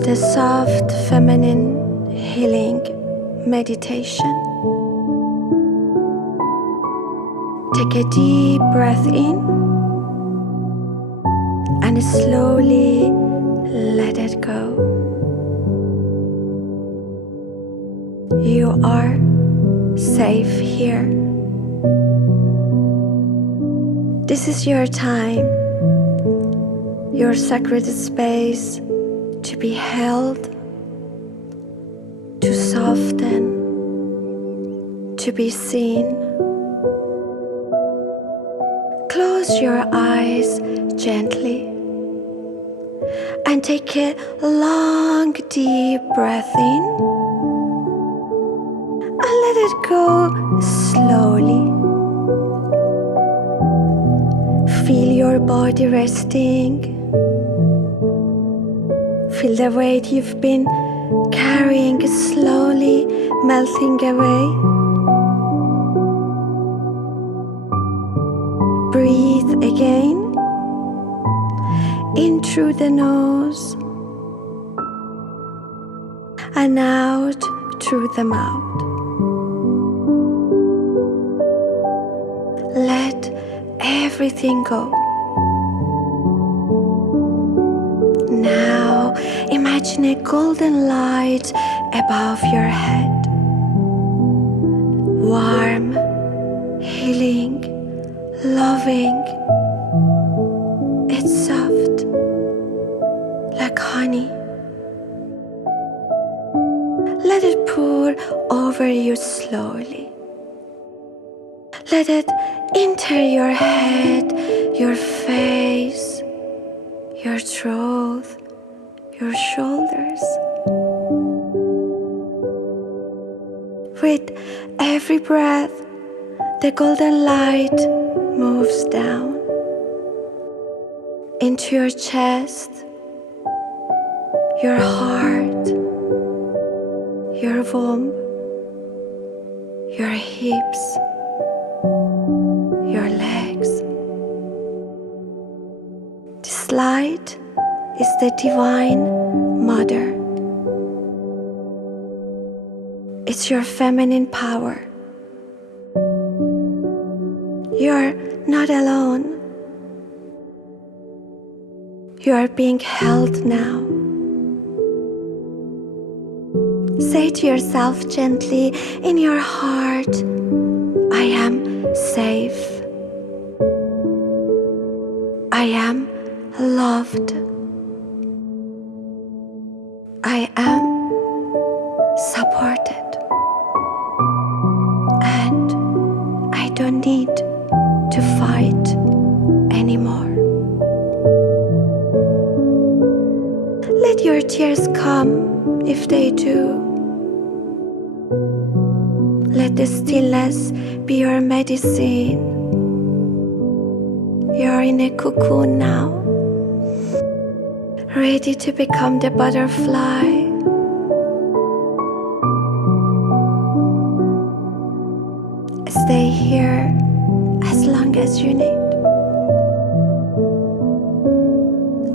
to the soft feminine healing meditation. Take a deep breath in and slowly let it go. You are safe here. This is your time, your sacred space to be held, to soften, to be seen. Close your eyes gently and take a long, deep breath in and let it go slowly. Feel your body resting. Feel the weight you've been carrying slowly melting away. Breathe again, in through the nose and out through the mouth. Let everything go. Now imagine a golden light above your head. Warm, healing, loving. It's soft, like honey. Let it pour over you slowly. Let it enter your head, your face, your throat, your shoulders. With every breath, the golden light moves down into your chest, your heart, your womb, your hips, your legs. This light is the Divine Mother. It's your feminine power. You're not alone. You are being held now. Say to yourself gently in your heart, I am safe. I am loved. I am supported. And I don't need to fight anymore. Let your tears come if they do. Let the stillness be your medicine. You're in a cocoon now, ready to become the butterfly. Stay here as long as you need.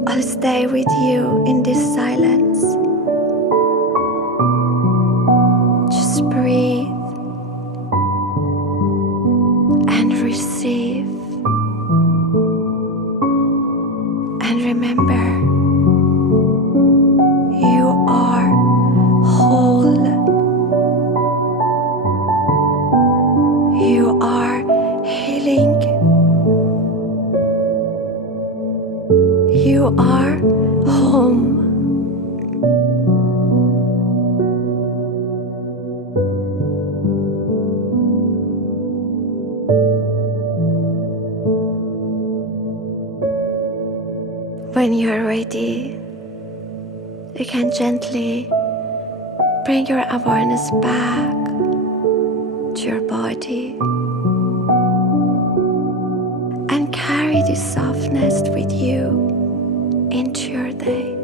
I'll stay with you in this silence. Just breathe and receive. And remember, you are whole. You are healing. You are home. When you're ready, you can gently bring your awareness back to your body and carry this softness with you into your day.